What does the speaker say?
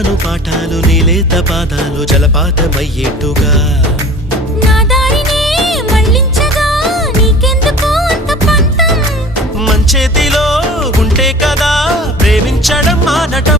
చెబుతాను పాఠాలు నీలేత పాదాలు జలపాతమయ్యేట్టుగా నా దారినే మళ్ళించగా నీకెందుకు అంత పంతం మంచేతిలో ఉంటే కదా ప్రేమించడం మానటం